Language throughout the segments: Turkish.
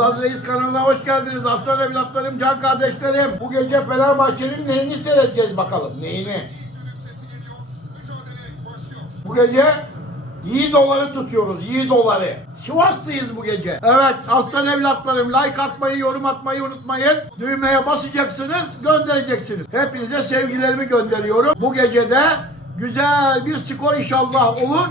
Mümtaz Reis kanalına hoş geldiniz. Aslan evlatlarım, can kardeşlerim. Bu gece Fenerbahçe'nin neyini seyredeceğiz bakalım. Neyini? Bu gece iyi doları tutuyoruz. iyi doları. Sivas'tayız bu gece. Evet aslan evlatlarım like atmayı, yorum atmayı unutmayın. Düğmeye basacaksınız, göndereceksiniz. Hepinize sevgilerimi gönderiyorum. Bu gecede güzel bir skor inşallah olur.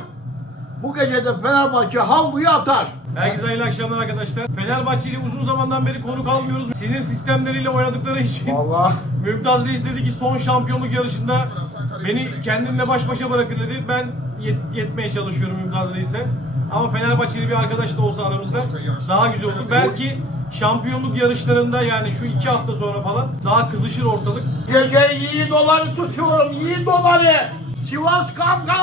Bu gecede Fenerbahçe havluyu atar. Herkese hayırlı akşamlar arkadaşlar. Fenerbahçe ile uzun zamandan beri konuk almıyoruz. Sinir sistemleriyle oynadıkları için Vallahi Mümtaz Reis dedi ki son şampiyonluk yarışında beni kendimle baş başa bırakır dedi. Ben yet- yetmeye çalışıyorum Mümtaz Reis'e. Ama Fenerbahçeli bir arkadaş da olsa aramızda daha güzel olur. Belki şampiyonluk yarışlarında yani şu iki hafta sonra falan daha kızışır ortalık. gece iyi doları tutuyorum. iyi doları. Sivas kanka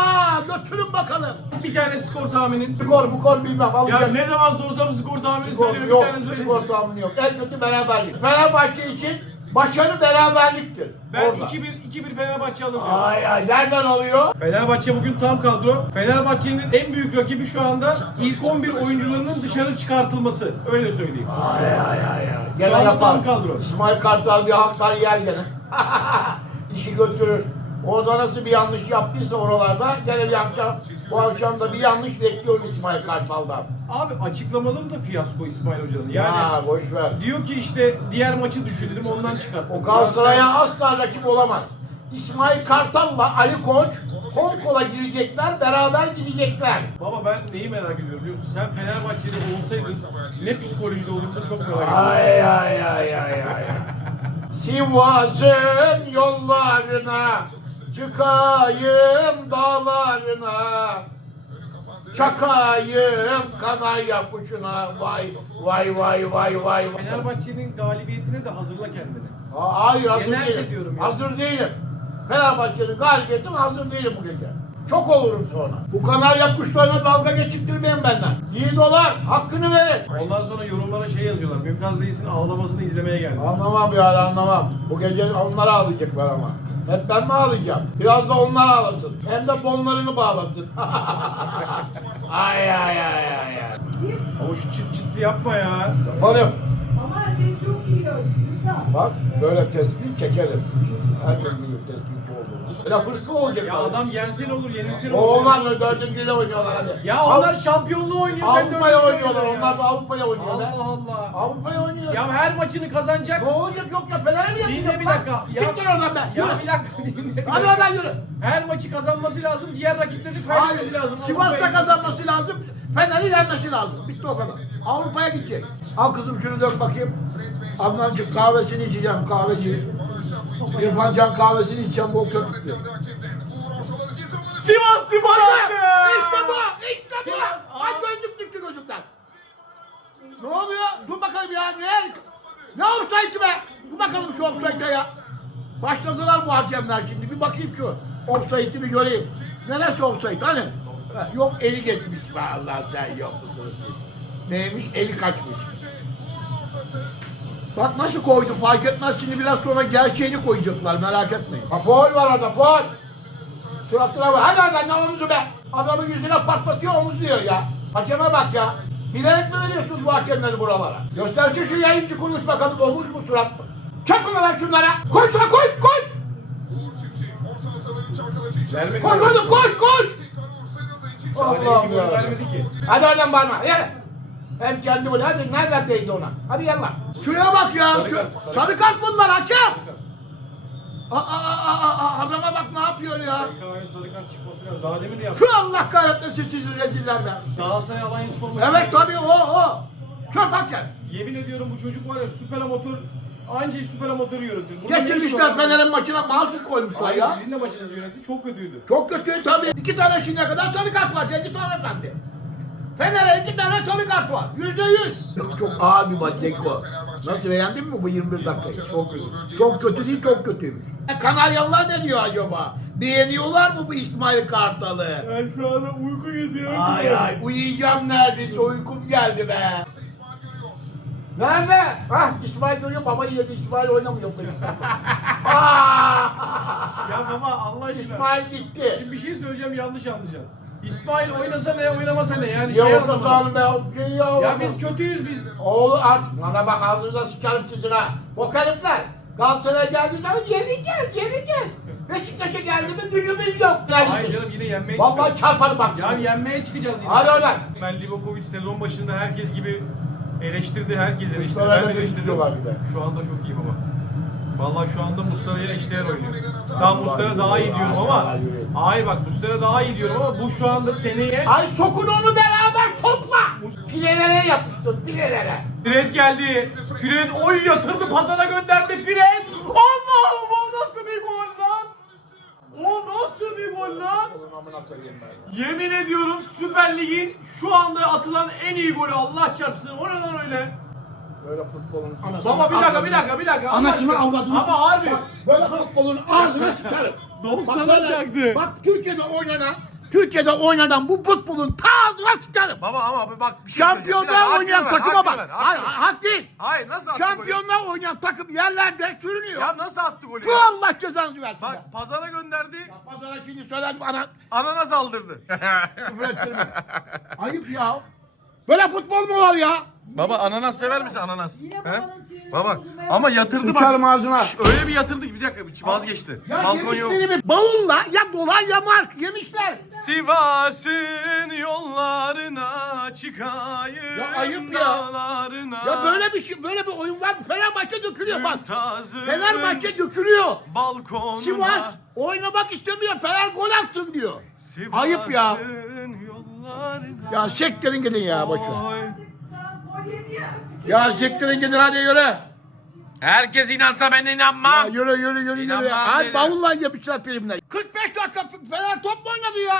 götürün bakalım. Bir tane skor tahminin. Skor mukor bilmem Ya alacak. ne zaman sorsam skor tahmini Skor söylüyor. yok. Bir tane. Skor tahmini yok. En kötü beraberlik. Fenerbahçe için başarı beraberliktir. Ben Orada. 2-1 2-1 Fenerbahçe alır diyorum. Ay ay nereden alıyor? Fenerbahçe bugün tam kadro. Fenerbahçe'nin en büyük rakibi şu anda ilk 11 oyuncularının dışarı çıkartılması. Öyle söyleyeyim. Ay ay ay ay. Yapar. tam kadro. İsmail Kartal bir haklar yer gene. İşi götürür. Orada nasıl bir yanlış yaptıysa oralarda gene bir akşam bu akşam da bir yanlış bekliyorum İsmail Kartal'dan. Abi açıklamaları da fiyasko İsmail Hoca'nın. Yani ha boş ver. diyor ki işte diğer maçı düşünelim ondan çıkarttım. O Galatasaray'a asla rakip olamaz. İsmail Kartal'la Ali Koç kol kola girecekler, beraber gidecekler. Baba ben neyi merak ediyorum biliyor musun? Sen Fenerbahçe'de olsaydın ne psikolojide olurdu çok merak ediyorum. Ay ay ay ay ay. Sivas'ın yollarına çıkayım dağlarına Çakayım kanarya kuşuna vay vay vay vay vay vay. Fenerbahçe'nin galibiyetine de hazırla kendini. Ha- Hayır hazır Genelse değilim. diyorum ya. Hazır değilim. Fenerbahçe'nin galibiyetine hazır değilim bu gece. Çok olurum sonra. Bu kanarya kuşlarına dalga geçirtmeyin benden. İyi dolar hakkını verin. Ondan sonra yorumlara şey yazıyorlar. Mümtaz Reis'in ağlamasını izlemeye geldim. Anlamam ya anlamam. Bu gece onlar ağlayacaklar ama. Hep ben mi ağlayacağım? Biraz da onlar ağlasın. Hem de donlarını bağlasın. ay ay ay ay ay. Ama şu çıt çıtlı yapma ya. Yaparım. Ama ses çok geliyor. Bak böyle tespih çekerim. Herkes bilir tespihçi Böyle hırslı olacaklar. Ya adam yense ne olur, O olur. onlar da dördüncüyle oynuyorlar hadi. Ya onlar şampiyonluğu oynuyor. sen Avrupa'ya dördüncü oynuyorlar. oynuyorsun Onlar ya. da Avrupa'ya oynuyorlar. Allah Allah. Avrupa'ya oynuyor. Ya her maçını kazanacak. Ne olacak yok ya Fener'e mi Dinle yapacak? bir dakika. Ya- Siktir oradan be. Ya bir dakika dinle Hadi oradan yürü. Her maçı kazanması lazım. Diğer rakipleri kaybetmesi Hayır. lazım. Sivas'ta Avrupa'ya kazanması lazım. Fener'i yenmesi lazım. Bitti o kadar. Avrupa'ya gidecek. Al kızım şunu dök bakayım. Adnancık kahvesini içeceğim kahveci. İrfan Can kahvesini içeceğim bol köpüklü. Sivas Spor yaptı. İşte bu! İşte bu! Ay gözlük düştü gözümden. Ne oluyor? Dur bakalım ya. Ne? Ne offside be? Dur bakalım şu offside'e ya. Başladılar bu hakemler şimdi. Bir bakayım şu offside'i bir göreyim. Neresi offside? Hani? Ha, Yok eli geçmiş. Be Allah sen yok musunuz siz? Neymiş? Eli kaçmış. Bak nasıl koydu fark etmez şimdi biraz sonra gerçeğini koyacaklar merak etmeyin. Ha faul var orada faul. Suratına bak. Hadi oradan ne omuzu be. Adamın yüzüne patlatıyor omuzluyor ya. Hakeme bak ya. Bilerek mi veriyorsunuz bu hakemleri buralara? Göstersin şu yayıncı kuruluş bakalım omuz mu surat mı? Çakın lan şunlara. Koş lan koş koş. Vermedi. Koş oğlum koş koş. Allah'ım ya. Hadi oradan bağırma. Yürü. Hem kendi bunu. Hadi nereden değdi ona? Hadi yallah. Şuraya bak ya. Sarı kart, sarı sarı kart bunlar hakem. Aa, aa, aa, adama bak ne yapıyor ya. BK'ya sarı kart çıkması lazım. Daha demin de yaptı. Tüh Allah kahretmesin sizi reziller be. Galatasaray Alanya Spor maçı. Evet tabii o o. Çöp hakem. Yemin ediyorum bu çocuk var ya süper amatör anca süper amatörü yönetir. Burada Getirmişler? Fener'in maçına mahsus koymuşlar Hayır ya. sizin de maçınızı yönetti çok kötüydü. Çok kötü tabii. İki tane şimdiye kadar sarı kart var Cengiz Han Efendi. Fener'e iki tane sarı kart var. Yüzde yüz. Çok, çok ağır bir maç Cengo. Nasıl beğendin mi bu 21 dakikayı? Çok kötü. Çok kötü değil çok kötüymüş. E, Kanaryalılar ne diyor acaba? Beğeniyorlar mı bu İsmail Kartal'ı? Ben şu anda uyku gidiyorum. Ay ay uyuyacağım neredeyse uykum geldi be. Nerede? Hah İsmail görüyor babayı yedi İsmail oynamıyor Beşiktaş'ta. Aa! Ya baba Allah aşkına. İsmail gitti. Şimdi bir şey söyleyeceğim yanlış anlayacaksın. İsmail oynasa ne oynamasa ne yani Ya şey orta anlamadım. be. Ya, Ya biz kötüyüz biz. Oğlum artık bana bak ağzınıza sıçarım sizin ha. Bok herifler. Galatasaray'a geldiği zaman yeneceğiz, yeneceğiz. Beşiktaş'a geldi mi gücümüz yok. Hayır Neredesin? canım yine yenmeye Vallahi çıkacağız. çarparım bak. Ya yenmeye çıkacağız yine. Hadi oradan. Ben Livakovic sezon başında herkes gibi eleştirdi, herkes eleştirdi. Ben de da eleştirdim. bir de. Şu anda çok iyi baba. Vallahi şu anda Muslera'ya eşdeğer oynuyor. Tam Muslera daha iyi diyorum ama Hayır bak Muslera daha iyi diyorum ama bu şu anda seneye Ay sokun onu beraber topla. Filelere yapıştır, filelere. Fred geldi. Fred oy yatırdı pasana gönderdi Fred. Allah'ım o nasıl bir gol lan? O nasıl bir gol lan? Yemin ediyorum Süper Lig'in şu anda atılan en iyi golü Allah çarpsın. O ne lan öyle? Böyle futbolun anasını Baba bir dakika bir dakika bir dakika. Anasını aşkına. avradını. Ama. Bak, böyle futbolun ağzına sıçarım. 90'a Bak böyle- çaktı. Bak Türkiye'de oynanan, Türkiye'de oynanan bu futbolun ta ağzına sıçarım. Baba ama abi bak bir şey Şampiyonlar oynayan ver, takıma bak. ver, Hayır, hak değil. Hayır nasıl attı golü? Şampiyonlar oynayan takım yerlerde sürünüyor. Ya nasıl attı golü Bu ya? Allah cezanızı versin. Bak pazara gönderdi. Ya Pazara şimdi söylerdim ana Anana saldırdı. Ayıp ya. Böyle futbol mu var ya? Baba ananas sever misin ananas? Yine He? babanın sinirleri Baba ama yatırdı bak. Ağzına. Şş, öyle bir yatırdı ki bir dakika bir vazgeçti. Ya Balkon yok. yemişleri bir bavulla ya dolar ya mark yemişler. Sivas'ın yollarına çıkayım Ya ayıp ya. dağlarına. Ya böyle bir şey, böyle bir oyun var. Fenerbahçe dökülüyor bak. Mümtaz'ın Fenerbahçe dökülüyor. balkonuna. Sivas oynamak istemiyor. Fener gol atsın diyor. Ayıp ya. yollarına. Ya sektirin gidin ya boş ver. Oy. Ya. Ya sektirin gidin hadi yürü. Herkes inansa ben Ya inanmam. yürü yürü yürü yürü. İnanmam Hadi dedi. bavulla yemişler primler. 45 dakika Fener top mu oynadı ya?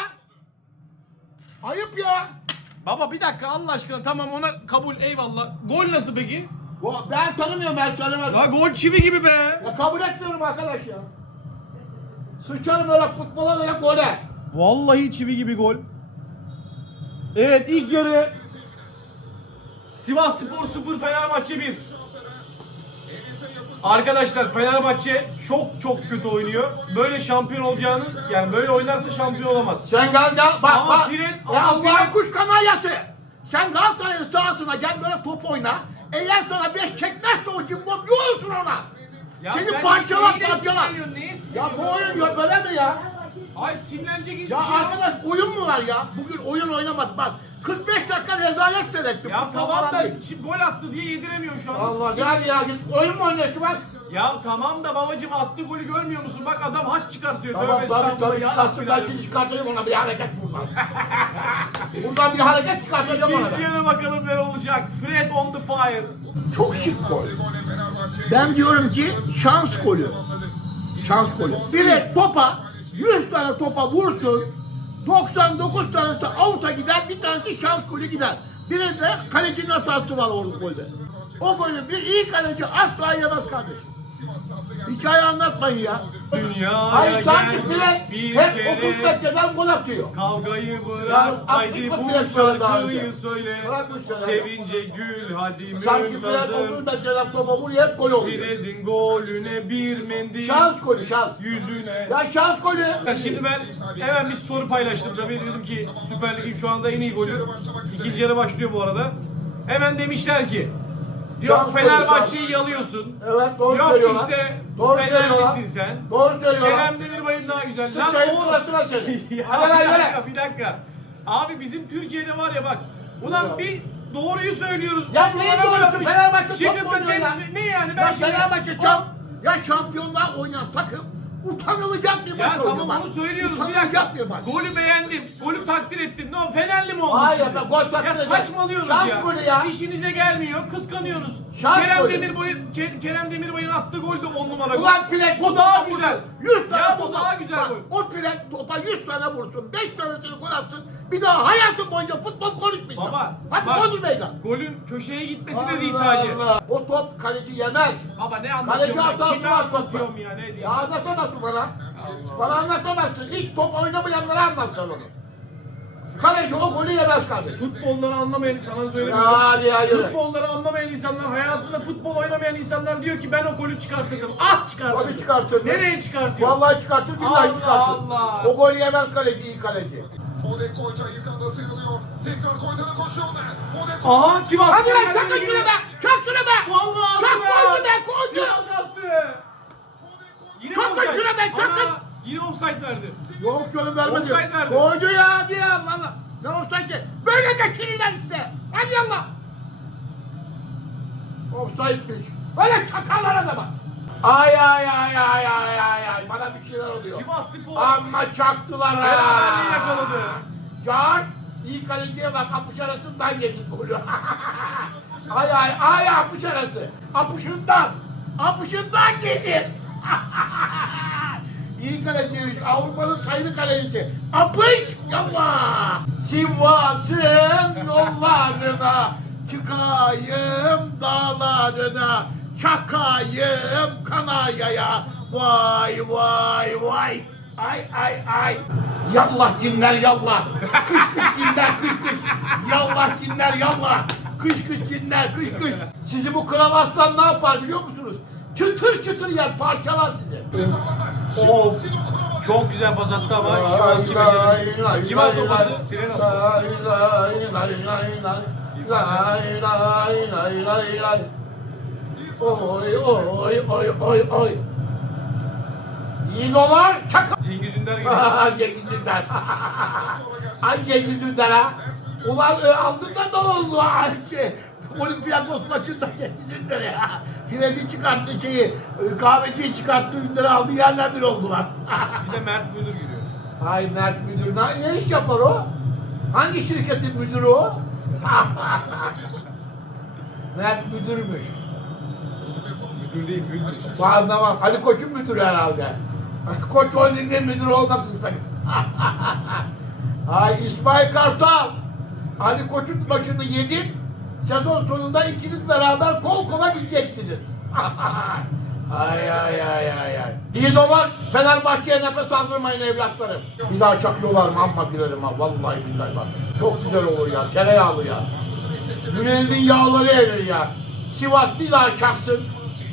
Ayıp ya. Baba bir dakika Allah aşkına tamam ona kabul eyvallah. Gol nasıl peki? Bu- Ben tanımıyorum ben tanımıyorum. La gol çivi gibi be. Ya kabul etmiyorum arkadaş ya. Sıçarım öyle futbola öyle gole. Vallahi çivi gibi gol. Evet ilk yarı Sivas Spor 0 Fenerbahçe 1. Arkadaşlar Fenerbahçe çok çok kötü oynuyor. Böyle şampiyon olacağını yani böyle oynarsa şampiyon olamaz. Sen gel gel bak Ama bak. Fred- ya ama Allah'ın Fred- kuş kanaryası. Sen Galatasaray'ın sahasına gel böyle top oyna. Eğer sana beş çekmezse o cimbom yoğursun ona. Seni parçalar parçalar. Ya bu oyun yok böyle mi ya? Ay sinirlenecek hiçbir Ya şey yok. arkadaş oyun mu var ya? Bugün oyun oynamadı bak. 45 dakika rezalet seyrettim. Ya tamam da değil. şimdi gol attı diye yediremiyor şu an. Allah gel ya git oyun mu oynuyorsun bak? Ya tamam da babacım attığı golü görmüyor musun? Bak adam haç çıkartıyor. Tamam Tövbe tabii estağfurullah, tabii ya Rabbil ben şimdi çıkartayım ona bir hareket buradan. buradan bir hareket çıkartacağım ona. İkinci ben. yarı bakalım ne olacak. Fred on the fire. Çok şık gol. Ben diyorum ki şans golü. Şans golü. Biri topa 100 tane topa vursun. 99 tanesi out'a gider, bir tanesi şans golü gider. Biri de kalecinin hatası var o golde. O golü bir iyi kaleci asla yemez kardeşim. Hikaye anlatmayın ya. Dünyaya Hayır sanki bile bir hep 30 kere. metreden gol atıyor. Kavgayı bırak, Ya, haydi bu şarkıyı söyle. Sevince gül, hadi Sanki bile 30 müntazım. metreden topa vuruyor hep gol oluyor. Fred'in golüne bir mendil, Şans golü şans. yüzüne. Ya şans golü. Ya şimdi ben hemen bir story paylaştım tabii dedim ki Süper Lig'in şu anda en iyi golü. İkinci yarı başlıyor bu arada. Hemen demişler ki Yok Fenerbahçe'yi yalıyorsun. Evet doğru Yok söylüyorlar. işte doğru Fenerlisin sen. Doğru söylüyorlar. Kerem Demirbay'ın daha güzel. Lan Sıçayım oğlum. suratına seni. ya lan bir dakika bir dakika. Abi bizim Türkiye'de var ya bak. Ulan bir doğruyu söylüyoruz. Ya On neyi numara doğrusu? Fenerbahçe Çıkıp top da oynuyor ya. Ne yani ben Ya şimdi... Fenerbahçe çam. Ya şampiyonlar oynayan takım utanılacak bir maç Ya tamam onu söylüyoruz. Bir Utanılacak bir maç. Golü beğendim. Golü takdir ettim. Ne o Fenerli mi oldun Hayır şimdi? be, gol takdir Ya eder. saçmalıyorsunuz Şans ya. golü ya. İşinize gelmiyor. Kıskanıyorsunuz. Şans Kerem golü. Demirbay'ın Ke- Kerem Demirbay'ın attığı gol de 10 numara gol. Ulan Pilek Bu daha güzel. 100 tane Ya bu topa- daha güzel bak, gol. O Pilek topa 100 tane vursun. 5 tanesini gol atsın. Bir daha hayatım boyunca futbol konuşmayacağım. Baba, Hadi bak, Bodrum meydan. Golün köşeye gitmesi de değil sadece. Allah. O top kaleci yemez. Baba ne Kaleci anlatıyorum ben? hatası Kime var anlatıyorum topta. ya ne diyeyim? Ya anlatamazsın bana. Bana anlatamazsın. Hiç top oynamayanlara anlatsan onu. Kaleci o golü yemez kardeşim. Futbolları anlamayan sana söylemiyorum. Hadi ya yürü. Futbolları anlamayan insanlar, hayatında futbol oynamayan insanlar diyor ki ben o golü çıkarttırdım. Ah çıkarttım. Golü çıkartır mı? Nereye çıkartıyor? Vallahi çıkartır, billahi Allah çıkartır. Allah. O golü yemez kaleci, iyi kaleci. Fodek Koyta ilk anda sıyrılıyor. Tekrar Koyta'nın koşu yolda. Fodek Aha Sivas. Hadi lan çakın şunu be. Çak şunu be. Vallahi Çak koydu be koydu. Sivas attı. Yine Çakın offside. şuna be, çakın. Ana, Yine offside verdi. Yok canım vermedi. Offside verdi. Koydu ya hadi ya Allah. Ne offside? Böyle geçirirler işte. Hadi Allah. Offside'miş. Böyle çakarlar adama. Ay ay ay ay ay ay ay. Bana bir şeyler oluyor. Sivas Spor. Ama çaktılar ha. Beraberliği yakaladı. Can, iyi kaleciye bak apış arasından yedi golü. ay ay ay apış arası. Apışından, apışından gelir. iyi kaleciymiş. Avrupa'nın sayılı kalecisi. Apış yallah. Sivas'ın yollarına çıkayım dağlarına çakayım Kanarya'ya vay vay vay ay ay ay yallah cinler yallah kış kış cinler kış kış yallah cinler yallah kış kış cinler kış kış sizi bu kral aslan ne yapar biliyor musunuz çıtır çıtır yer parçalar sizi Of. Çok güzel pas attı ama Sivas gibi. Kim o pası? Siren attı. Oy oy oy oy oy. Yiğidolar çakal. Cengiz Ünder gibi. Cengiz Ünder. Ay Cengiz Ünder ha. Ulan e, aldın da ne oldu ha? Şey, maçında Cengiz Ünder ya. Fredi çıkarttı şeyi, e, kahveciyi çıkarttı, Ünder'i aldı yerler bir oldular. Bir de Mert Müdür giriyor. Ay Mert müdür ne, ne iş yapar o? Hangi şirketin müdürü o? Mert müdürmüş. Müdür değil, Müdür. Bu anlamam. Ali Koç'un müdürü herhalde. Koç Holding'in müdürü olmasın sakın. Ay İsmail Kartal. Ali Koç'un başını yedin. Sezon sonunda ikiniz beraber kol kola gideceksiniz. ay ay ay ay ay. İyi dolar Fenerbahçe'ye nefes aldırmayın evlatlarım. Bir daha çakıyorlar mı amma girerim ha. Vallahi billahi bak. Çok güzel olur ya. Tereyağlı ya. Yüreğimin yağları erir ya. Sivas bir daha çaksın.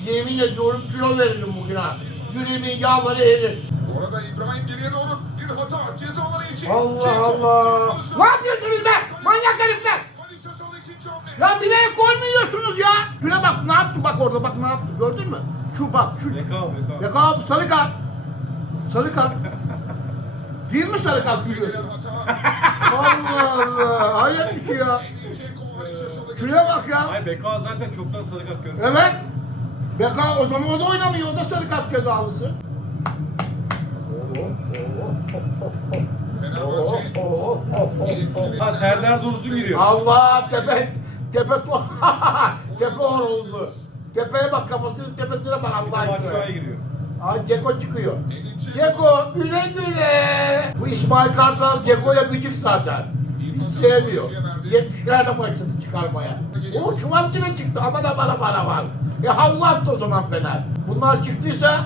Yemin ediyorum kilo veririm bugün ha. Yüreğimin yağları erir. Bu arada İbrahim geriye doğru bir hata ceza alanı için. Allah Allah. Ne yapıyorsunuz be? Manyak herifler. Ya bilerek yiyorsunuz ya? Şuna bak ne yaptı bak orada bak ne yaptı gördün mü? Şu bak şu. Beka, beka. Beka abi sarı kart. Sarı kart. Değil mi sarı kart hata. Allah Allah. Hayret bir şey ya. Şuraya bak ya. Ay Beka zaten çoktan sarı kart görmüş. Evet. Beka o zaman o da oynamıyor. O da sarı kart cezalısı. Fenerbahçe. Ha Serdar Dursun giriyor. Allah tepe tepe tepe oldu. Tepeye bak kafasının tepesine bak Allah Batshuayi aşkına. giriyor. Ay Ceko çıkıyor. Ceko güle güle. Bu İsmail Kartal Ceko'ya gıcık zaten. Hiç sevmiyor. 70'lerde başladı çıkarmaya. O Çuvaltı'na çıktı ama da bana bana var. E havlu attı o zaman Fener. Bunlar çıktıysa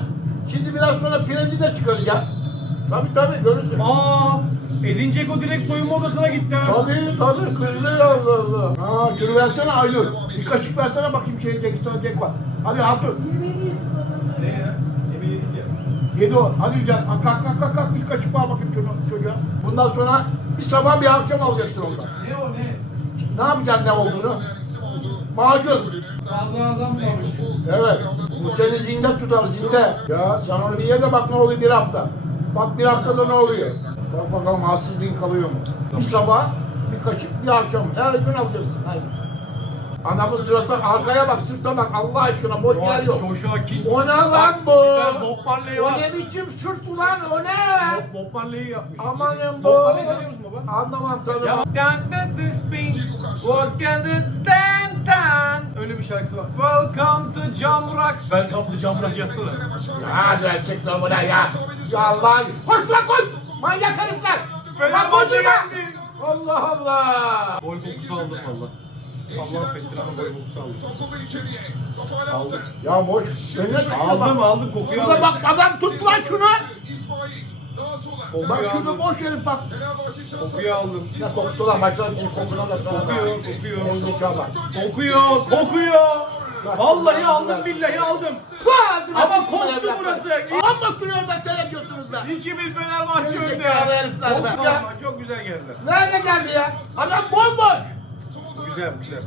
şimdi biraz sonra Fred'i de çıkaracak. Tabii tabii görürsün. Aa, Edin Dzeko direkt soyunma odasına gitti ha. Tabii tabii kızdı Allah Allah. Ha şunu versene Aylin. Bir kaşık versene bakayım şeyin Cenk sana Cenk var. Hadi Hatun. Yemeliyiz baba. Ne ya? Yemeği yedik ya. Yedi o. Hadi gel. Kalk kalk kalk kalk. Bir kaşık var bakayım çocuğa. çocuğa. Bundan sonra bir sabah bir akşam alacaksın ondan. Ne o ne? Ne yapacaksın ne olduğunu? Macun. Sadrazam? Evet. Bu seni zinde tutar zinde. Ya sen onu bir ye de bak ne oluyor bir hafta. Bak bir haftada ne oluyor. Bak bakalım halsizliğin kalıyor mu? Bir sabah bir kaşık bir akşam. Her gün alacaksın. Haydi. Anamın suratı arkaya bak sırta bak Allah aşkına boş yer yok. Joshua King. O ne lan bu? Bir tane Bob Marley O var. ne biçim sırt ulan o ne? Bob, Bob Marley'i yapmış. Amanın bu. Bob Marley tanıyor musun baba? Anlamam Ya tanımam. can't this pain, what can it stand down? Öyle bir şarkısı var. Welcome to Jamrock. Welcome to Jamrock yazsana. Erkekler bu ne ya? Ya Allah'ın. Koş lan koş. Manyak herifler. Lan Fenerbahçe koşun lan. geldi. Allah Allah. Gol kokusu aldım valla. Allah festivali gol kokusu aldım. Sokuldu içeriye. Topu hala aldı. Aldım. Ya boş. Çıkıyor Aldım aldım kokuyu aldım. bak adam tut lan şunu. İsmail. Daha sola. Kokuyu Bak aldım. boş herif bak. Fenerbahçe şansı. Kokuyu aldım. Ne kokusu lan başlarım senin kokuna da sana. Kokuyor, kokuyor. Gerizekalı. Kokuyor, kokuyor. Vallahi aldım billahi aldım. Ama koptu burası. Amma sürüyor da seyrediyorsunuz da. 2-1 Fenerbahçe önde. zekalı herifler be. Çok, ama çok güzel geldiler. Nerede geldi ya? Adam bomboş. Güzel güzel.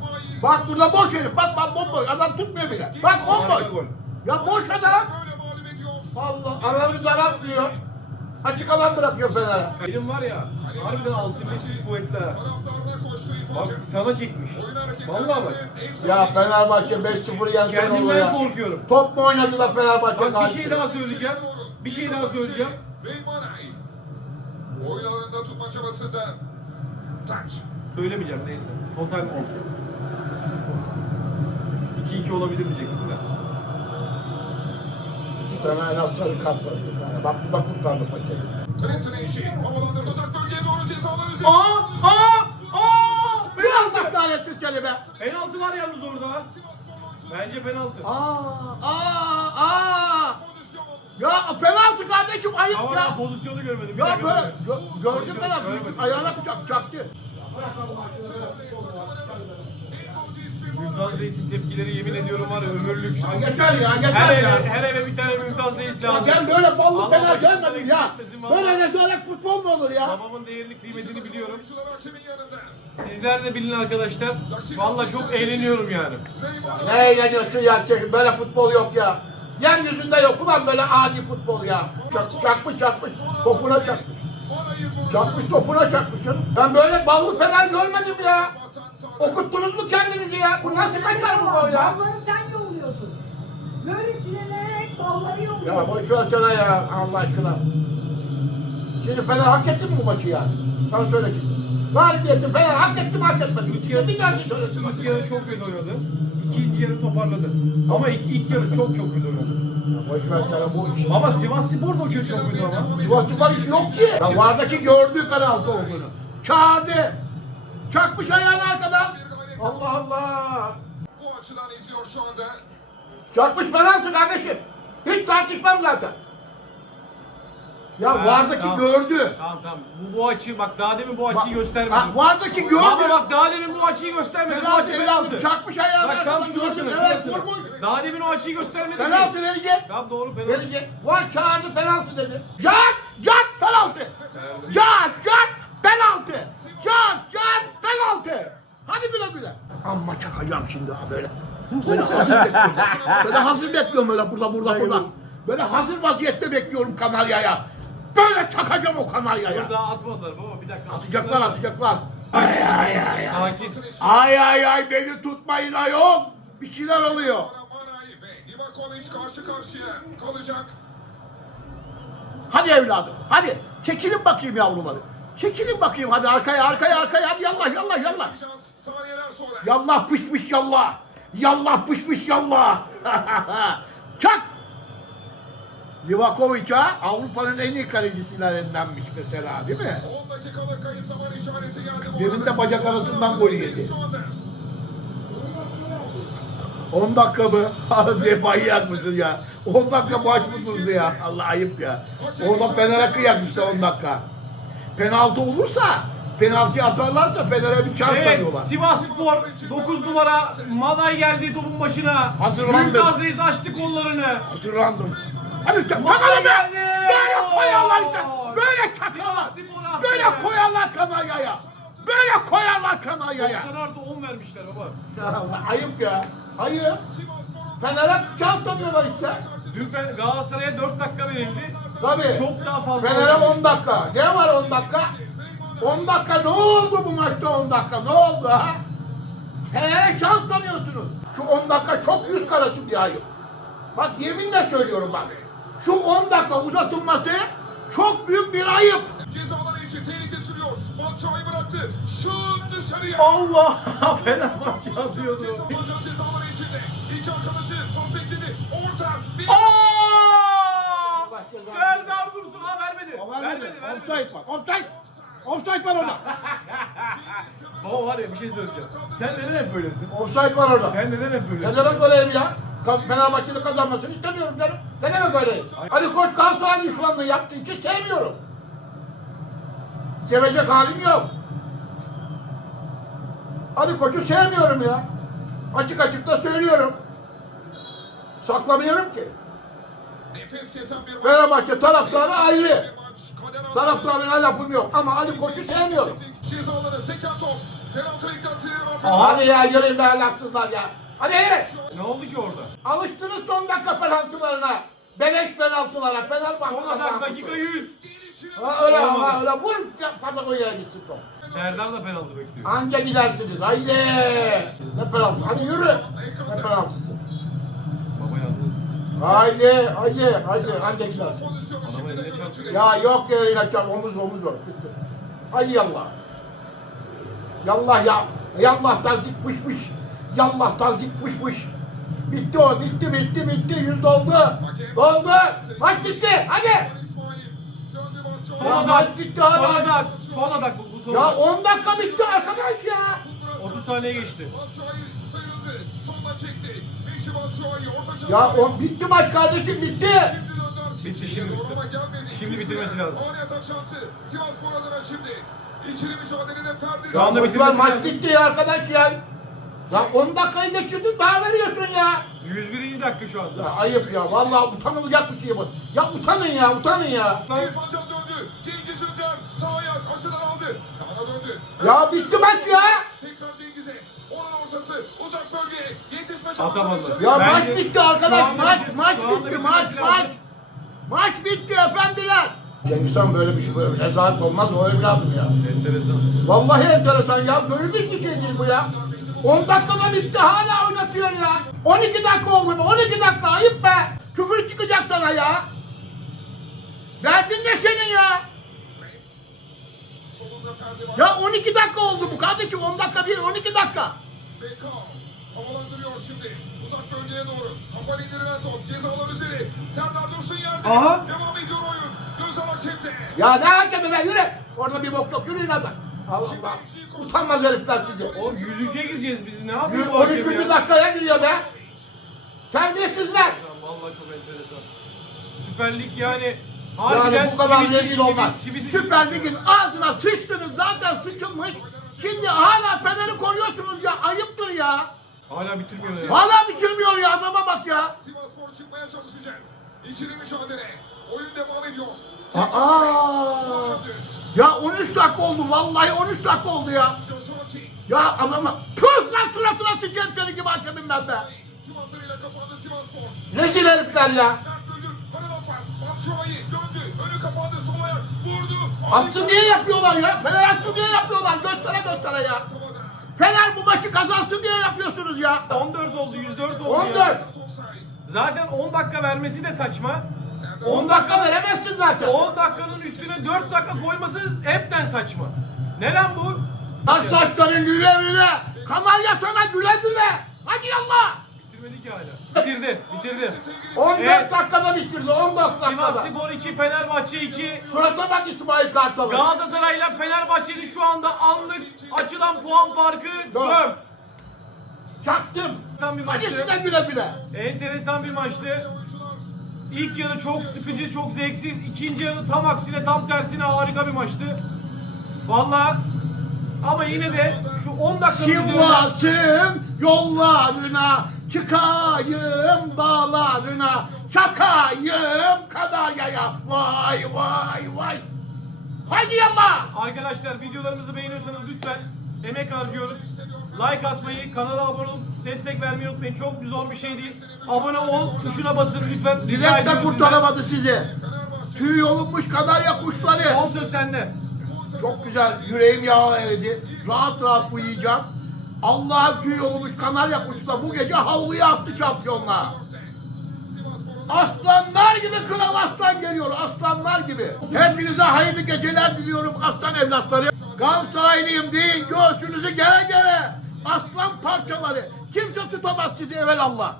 Bak burada boş herif. Bak bak bomboş. Adam tutmuyor bile. Bak bomboş. Ya boş adam. Böyle mağlup ediyor. Allah aranı daraltmıyor. Açık alan bırakıyor Fener'e. Benim var ya harbiden altı Messi kuvvetli ha. Bak sana çekmiş. Vallahi bak. Ya Fenerbahçe 5-0 yensen olur Kendimden ya. korkuyorum. Top mu oynadı da Fenerbahçe Bak bir şey daha söyleyeceğim. Bir şey daha söyleyeceğim. Oyun alanında tutma çabasında. Taç. Söylemeyeceğim neyse. Total olsun. 2-2 olabilir diyecektim de. İki tane en az sarı kart var iki tane. Bak bu da kurtardı paçayı. Clinton Eşi. Havalandırdı uzak bölgeye doğru cezalar üzerinde. Aa! Aa! Aa! Kahretsin seni be. Penaltı var yalnız orada. Bence penaltı. Aa, aa, aa. Ya penaltı kardeşim ayıp Ama ya. ben pozisyonu görmedim. Bir Ya dakika böyle dur. gö- gördüm ben abi. Ayağına bıçak çaktı. Mümtaz Reis'in tepkileri yemin ediyorum var ya ömürlük. Ya yeter ya Her yeter eve, ya. her eve bir tane Mümtaz Reis Ya lazım. ben böyle ballı fener görmedim ya. Böyle rezalet futbol mu olur ya? Babamın değerini, kıymetini biliyorum. Sizler de bilin arkadaşlar. Vallahi çok eğleniyorum yani. Ne eğleniyorsun ya böyle futbol yok ya. Yeryüzünde yok ulan böyle adi futbol ya. Çak, çakmış çakmış topuna çakmış. Çakmış topuna çakmışsın. Ben böyle ballı fener görmedim ya. Okuttunuz mu kendinizi ya? Bu nasıl kaçar bu gol ya? Balları sen yolluyorsun. Böyle sinirlenerek balları Ya yolluyorsun. boş versene ya Allah aşkına. Şimdi Fener hak etti mi bu maçı ya? Sana söyle şimdi. Galibiyeti Fener hak etti mi hak etmedi mi? İkisi bir daha söylesin. İlk yarı çok kötü oynadı. İkinci yarı toparladı. Ama ilk, ilk yarı çok çok kötü oynadı. Boş versene bu işi. Ama Sivas Spor da çok kötü ama. Sivas Spor yok ki. Ya vardaki gördüğü penaltı olduğunu. Çağırdı. Çakmış ayağını arkadan. Allah Allah. Bu açıdan izliyor şu anda. Çakmış penaltı kardeşim. Hiç tartışmam zaten. Ya Ha, vardaki tamam. gördü. Tamam tamam. Bu, bu açı bak daha demin bu açıyı Bak- göstermedi. Ha, vardaki gördü. Ama bak daha demin bu açıyı göstermedi. Bu Penaltı açı penaltı. penaltı. Çakmış ayağını Bak tam arkadan şurasını gördü. Evet, şurasını. vurmuş. Daha demin o açıyı göstermedi. ki. Penaltı verecek. Tamam doğru penaltı. Verecek. Var çağırdı penaltı dedi. Can! Can penaltı! Can! Can penaltı! Can! Can penaltı! Hadi güle güle. Amma çakacağım şimdi ha böyle. Böyle hazır bekliyorum. Böyle hazır bekliyorum böyle burada burada burada. Böyle hazır vaziyette bekliyorum Kanarya'ya. Böyle çakacağım o Kanarya'ya. Dur daha atmadılar baba bir dakika. Atacaklar atacaklar. Ay ay ay ay. Sakin. Ay ay ay beni tutmayın ayol. Bir şeyler oluyor. Livakovic karşı karşıya kalacak. Hadi evladım hadi. Çekilin bakayım yavruları. Çekilin bakayım hadi arkaya arkaya arkaya hadi yallah yallah yallah. Saniyeler sonra. Yallah pış pış yallah. Yallah pış pış yallah. Çak. Livakovic ha Avrupa'nın en iyi kalecisilerindenmiş mesela değil mi? 10 dakikalık kayıp zaman işareti geldi. Demin de bacak arasından gol yedi. Şu anda. 10 dakika mı? Hadi manyak mısın ya? 10 dakika maç mı durdu ya? Allah ayıp ya. Orada Fener'e kıyak işte 10 dakika. Penaltı olursa, penaltı atarlarsa Fener'e bir şans Evet tanıyorlar. Sivas Spor 9 numara Maday geldi topun başına. Hazırlandı. Mümtaz Reis açtı kollarını. Hazırlandım. Hadi çakalım be! Böyle koyarlar işte. Böyle çakarlar. Böyle koyarlar Kanarya'ya. Böyle koyarlar Kanarya'ya. 90 artı 10 vermişler baba. Ayıp ya. Ayıp. Fener'e şans tanıyorlar işte. Dün Galatasaray'a 4 dakika verildi. Tabii. Çok daha fazla. Fener'e oynamış. 10 dakika. Ne var 10 dakika? 10 dakika ne oldu bu maçta 10 dakika? Ne oldu ha? Fener'e şans tanıyorsunuz. Şu 10 dakika çok yüz karası bir ayıp. Bak yeminle söylüyorum bak. Şu 10 dakika uzatılması çok büyük bir ayıp. Cezalar için tehlike sürüyor. Batshuayi bıraktı. Şut dışarıya. Allah Fenerbahçe atıyordu. Ceza. İki arkadaşı pas bekledi. Orta. Bir. Serdar Dursun ha vermedi. O Vermedi, vermedi. vermedi. Offside var. Offside. Offside var orada. Baba var ya bir şey söyleyeceğim. Sen neden hep böylesin? Offside var orada. Sen neden hep Ne böylesin? demek böyleyim ya? Fenerbahçe'nin kazanmasını istemiyorum canım. Ne demek öyleyim? Ali Koç Galatasaray düşmanlığı yaptığı için sevmiyorum. Sevecek halim yok. Ali Koç'u sevmiyorum ya. Açık açık da söylüyorum. Saklamıyorum ki. Nefes kesen bir maç. Fenerbahçe taraftarı ayrı. Taraftarına lafım yok ama Ali Koç'u sevmiyorum. Cezaları seken top. Penaltı beklentileri var. Aha. Hadi ya yürüyün be ahlaksızlar ya. Hadi yürü. Ne oldu ki orada? Alıştınız son dakika penaltılarına. Beleş penaltılara. Fenerbahçe. Son dakika 100. Ha öyle ama öyle vur Patagonya gitsin top. Serdar da penaltı bekliyor. Anca gidersiniz. Haydi. Ne penaltı? Hadi yürü. Ne penaltısı? Baba yalnız. Haydi, haydi, haydi. Anca gidersin. Adamın eline görüntüleri. Ya yok ya inatçar omuz omuz yok. Bitti. Yallah. Yallah ya. Yallah tazdik pış pış. Yallah tazdik pış pış. Bitti o. Bitti bitti bitti. Yüz doldu. Doldu. Maç bitti. Hadi. Maç. Son adak. maç bitti hala. Son adak. Son adak bu. Bu son Ya adak. 10 dakika bitti arkadaş ya. 30 saniye geçti. Ya o bitti maç kardeşim bitti. Bitti, şimdi bitti. Şimdi bitirmesi lazım. Ani atak şansı. Sivasspor adına şimdi. İkili mücadelede Ferdi. Şu anda bitirmesi maç lazım. bitti ya arkadaş ya. Ya 10 dakikayı geçirdin daha veriyorsun ya. 101. dakika şu anda. Ya ayıp ya. Vallahi utanılacak bir şey bu. Ya utanın ya, utanın ya. İrfan Can döndü. Cengiz Ünder sağ ayak açıdan aldı. Sağına döndü. Ya bitti maç ya. Tekrar Cengiz'e. Onun ortası uzak bölgeye. Yetişme Atamadı. çabası. Ya Bence- maç bitti arkadaş. Şu anda Maç, maç Şu anda bitti. bitirmesi Maç, maç. Maç bitti efendiler. Cengiz böyle bir şey böyle bir rezalet olmaz o evladım ya. Enteresan. Vallahi enteresan ya. Görülmüş bir şey değil bu ya. 10 dakikada bitti hala oynatıyor ya. 12 dakika oldu be. 12 dakika ayıp be. Küfür çıkacak sana ya. Derdin ne senin ya? Ya 12 dakika oldu bu kardeşim 10 dakika değil 12 dakika. Beckham havalandırıyor şimdi. Uzak bölgeye doğru. Kafa indirilen top. Cezalar üzeri. Serdar Dursun yerde. Aha. Devam ediyor oyun. Gözler hakemde. Ya ne hakemi be yürü. Orada bir bok yok yürüyün hadi. Allah Allah. Utanmaz herifler sizi. Oğlum 103'e gireceğiz biz. Ne Yürü, yapıyoruz bu hakem 13. ya? dakikaya giriyor be. Terbiyesizler. Enteresan, Vallahi çok enteresan. Süper Lig yani harbiden Yani bu kadar çivisi- rezil olmaz. çivisi- Süper Lig'in ağzına sıçtınız zaten sıçılmış. Şimdi hala Fener'i koruyorsunuz ya. Ayıptır ya. Hala bitirmiyor ya. Hala bitirmiyor ya adama bak ya. Sivasspor çıkmaya çalışacak. İkili mücadele. Oyun devam ediyor. Aa! Ya 13 dakika oldu vallahi 13 dakika oldu ya. Ya adama püf lan suratına sıçarım seni gibi hakemim ben be. Tüm hatlarıyla kapandı Sivasspor. Rezil herifler ya. Attı diye yapıyorlar ya. Fener attı diye yapıyorlar. Göstere göstere ya. Fener bu maçı kazansın diye yapıyorsunuz ya. 14 oldu, 104 oldu 14. ya. Zaten 10 dakika vermesi de saçma. Serdar 10 dakika veremezsin zaten. 10 dakikanın üstüne 4 dakika koyması hepten saçma. Ne lan bu? Taş saçların güle güle. Kanarya sana güle güle. Hadi yallah. Bitirmedi ki hala. Bitirdi, bitirdi. sevgili 14 Evet. dakikada bitirdi. 14 dakikada. Sivas Spor 2, Fenerbahçe 2. Surata bak İsmail Kartal'ın. Galatasaray'la Fenerbahçe'nin şu anda anlık açılan puan farkı Dört. 4. Çaktım. Sen bir Hadi maçtı. size güle güle. Enteresan bir maçtı. İlk yarı çok sıkıcı, çok zevksiz. İkinci yarı tam aksine, tam tersine harika bir maçtı. Vallahi ama yine de şu 10 dakikanın üzerinde Sivas'ın yollarına çıkayım dağlarına çakayım Kanarya'ya vay vay vay Haydi yallah Arkadaşlar videolarımızı beğeniyorsanız lütfen emek harcıyoruz. Like atmayı, kanala abone olup destek vermeyi unutmayın. Çok zor bir şey değil. Abone ol tuşuna basın lütfen. Dilek de kurtaramadı sizi. Tüy yolunmuş Kanarya kuşları söz sende. Çok güzel yüreğim yağı eridi Rahat rahat uyuyacağım Allah'ın tüy yolunmuş Kanarya kuşları bu gece havluya attı şampiyonluğa Aslanlar gibi kral aslan geliyor aslanlar gibi. Hepinize hayırlı geceler diliyorum aslan evlatları. Galatasaraylıyım deyin göğsünüzü gere gere. Aslan parçaları. Kimse tutamaz sizi evelallah.